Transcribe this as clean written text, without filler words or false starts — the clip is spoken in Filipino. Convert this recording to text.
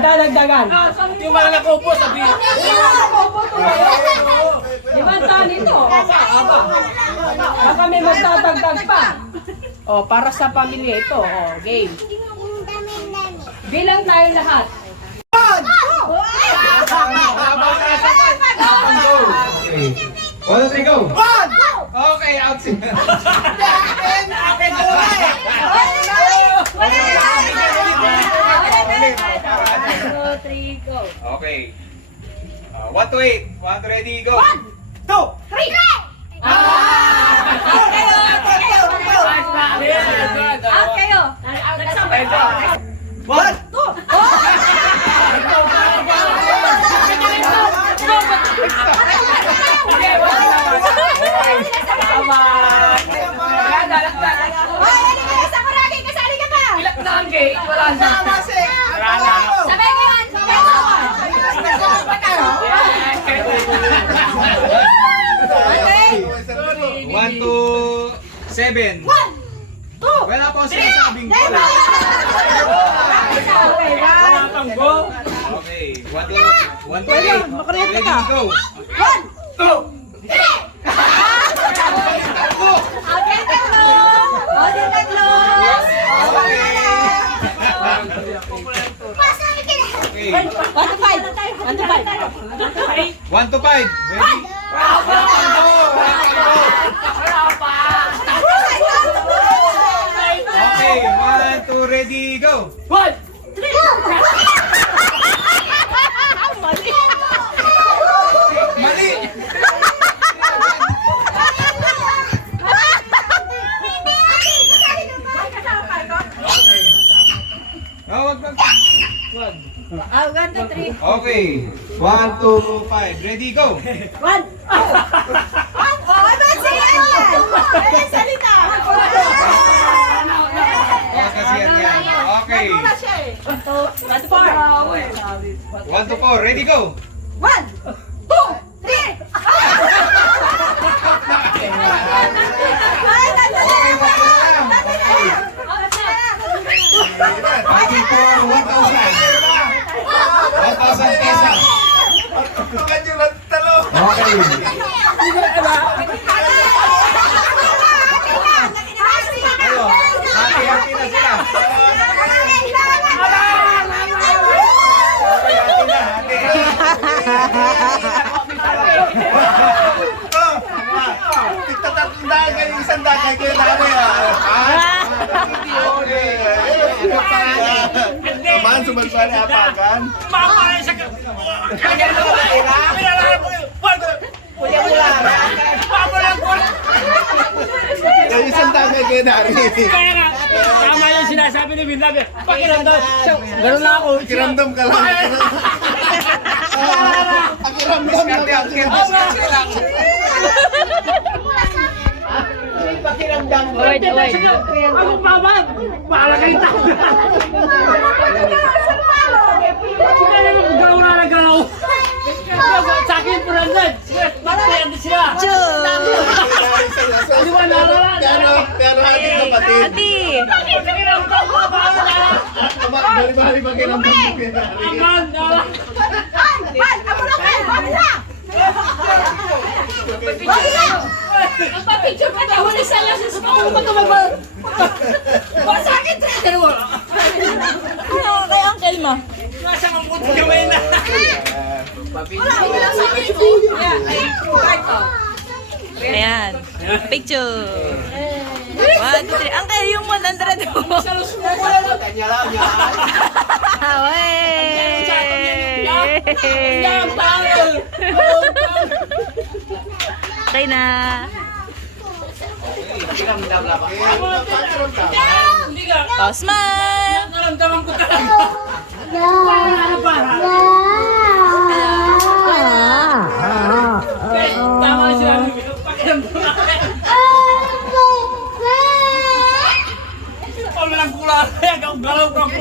dadagdagan. Yung mga nakupo, sabi. Nakupo to kayo. Limandaan ito. Baka may magdadagdag pa. O, para sa pamilya ito. O, game. Bilang tayo lahat. One, two, three, go! One! Okay, out sila. Akin to eh! Okay. 1 to 8. 1 to ready, go! 1, 2, 3! One, two! One to 7. Wala po sinasabing go. Okay, 1 to 8. Ready, go! 1 to 5. Ready? Okay, 1, 2, ready, go! 1, 3! Mali! Oh, wag. Okay, 1, 2, 5. Ready, go! Kasi yan. Okay. 1 to 4. Ready, go! Asking for 1,000 pesos. Okay. Ayo, hati-hati na sila. Okay, hati na, hati. Tigtatandaan kayo yung isang dagay kayo namin Samahan sumagbali apagan. Mamahay sa kagano ka ba ila? Pinalahan mo yun! Kuya mo lang! Papalang ko! Yung isang dagay kayo namin. Kaya nga, tama yung sinasabi ni Binlab. Pakiramdam. Ganun lang ako. Pakiramdam ka lang. Pakiramdam lang. Pakiramdam. Ako mama! Para kayo tao na! Sila naman galaw na nagalaw! Sa akin po nandun! Magpayan din sila! Di ba nalala? Pero ating kapatid. Pakiramdam ko! Bali-bali pakiramdam ko kayo namin. Aman! Ang papicture ka na, huli sa lasis mo. Ano ba ito magbal? Masakit! Kay Uncle mo. Nasa ang puto kamay na! Wala sakit. Ayan. Picture. 1, 2, 3. Ang kayo yung 100 mo. Okay na. Oh, smile. Naramdaman ko talaga! Para! Tama sila ng pakiramdam namin! Pag walang kulay, galaw ka po!